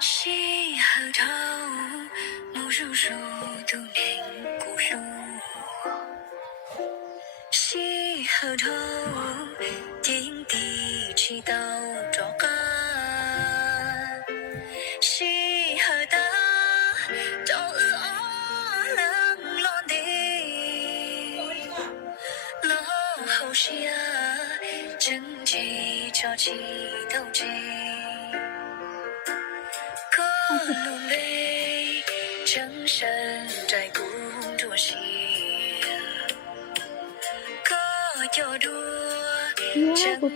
西河头，木树树都连古树。西河头，天地起到着个。西河头，都哦冷落的，落后下，正气潮起头起。路雷正身在宫中西，可叫多正个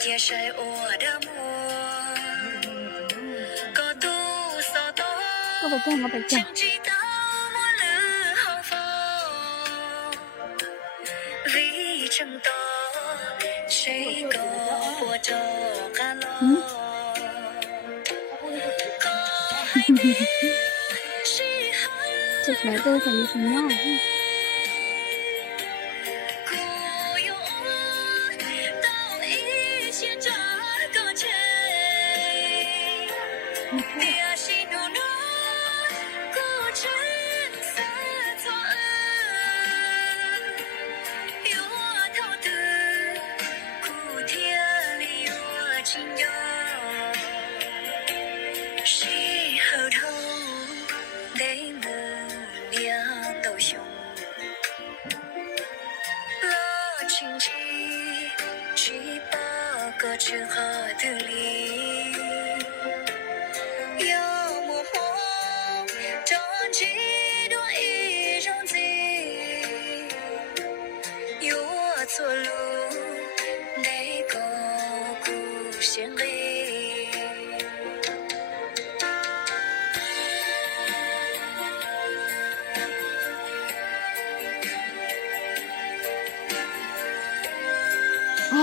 接晒我的梦，可多少多正知道我了好风，为正道谁个我着干了。这来这可有什么样？去河的里，要么梦着几多一种字，有我错路，那个故乡里。哦。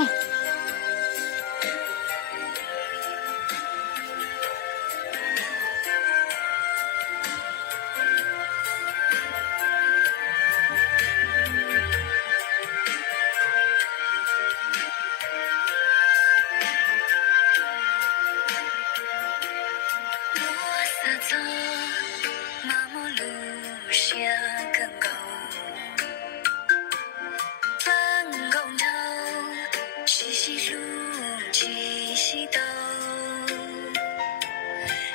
走麻木路下更高，翻工头细细数起细豆，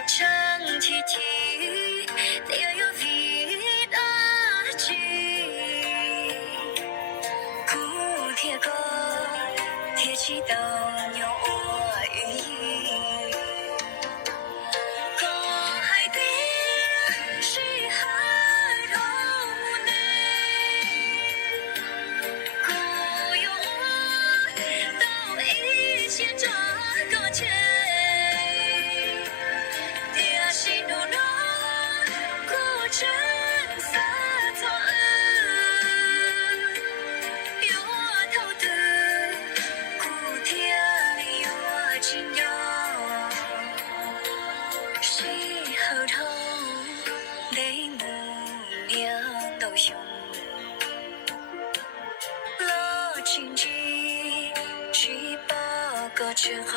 长提提也有味大气，古铁钩铁起刀牛我寓意。去好